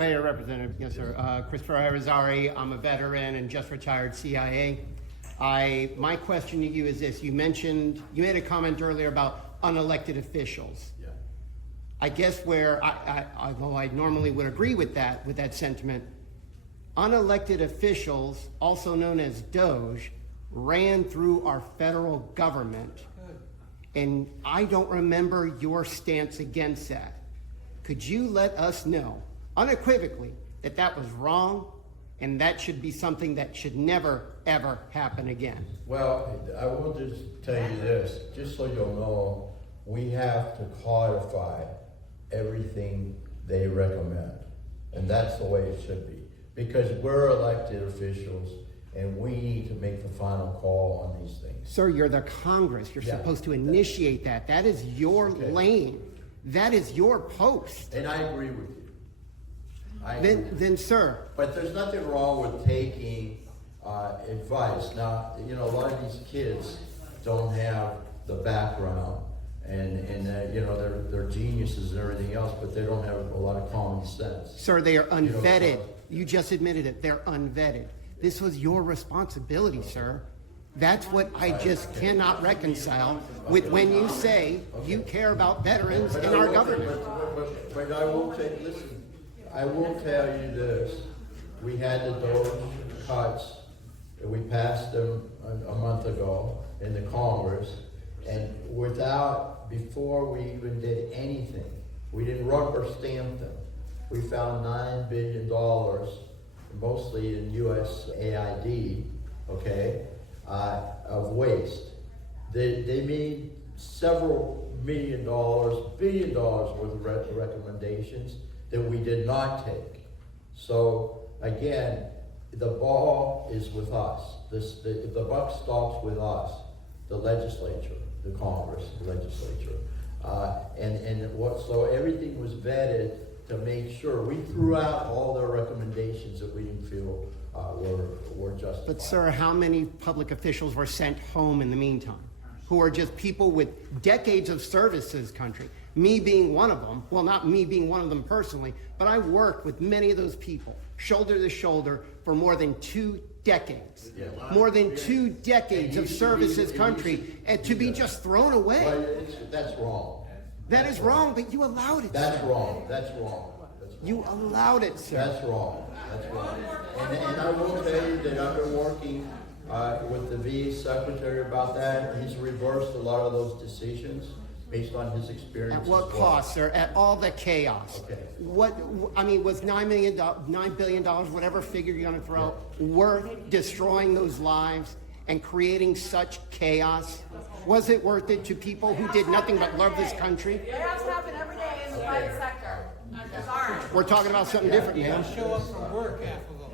Mayor Representative, yes, sir. Christopher Irizarry, I'm a veteran and just retired CIA. My question to you is this: you made a comment earlier about unelected officials. Yeah. I guess where, although I normally would agree with that sentiment, unelected officials, also known as DOGE, ran through our federal government, and I don't remember your stance against that. Could you let us know, unequivocally, that that was wrong, and that should be something that should never, ever happen again? Well, I will just tell you this, just so you'll know, we have to codify everything they recommend. And that's the way it should be. Because we're elected officials, and we need to make the final call on these things. Sir, you're the Congress. You're supposed to initiate that. That is your lane. That is your post. And I agree with you. Then, sir. But there's nothing wrong with taking advice. Now, you know, a lot of these kids don't have the background, and you know, they're geniuses and everything else, but they don't have a lot of common sense. Sir, they are unvetted. You just admitted it. They're unvetted. This was your responsibility, sir. That's what I just cannot reconcile with when you say you care about veterans in our government. But I will tell you, listen, I will tell you this. We had the DOGE cuts, and we passed them a month ago in the Congress, and before we even did anything, we didn't rubber stamp them. We found $9 billion, mostly in USAID, okay, of waste. They made several billion dollars worth of recommendations that we did not take. So again, the ball is with us. The buck stops with us, the legislature, the Congress, the legislature. So everything was vetted to make sure. We threw out all the recommendations that we didn't feel were justified. But sir, how many public officials were sent home in the meantime? Who are just people with decades of service to this country. Me being one of them, well, not me being one of them personally, but I worked with many of those people, shoulder to shoulder, for more than 2 decades. Yeah. More than 2 decades of service to this country, and to be just thrown away. Well, that's wrong. That is wrong, but you allowed it. That's wrong. That's wrong. You allowed it, sir. That's wrong. That's wrong. And I will tell you that I've been working with the VA secretary about that. He's reversed a lot of those decisions based on his experience. At what cost, sir? At all the chaos. Okay. Was $9 billion, whatever figure you're going to throw, worth destroying those lives and creating such chaos? Was it worth it to people who did nothing but love this country? Layoffs happen every day in the private sector. Sorry. We're talking about something different, man. Show up for work, half of them.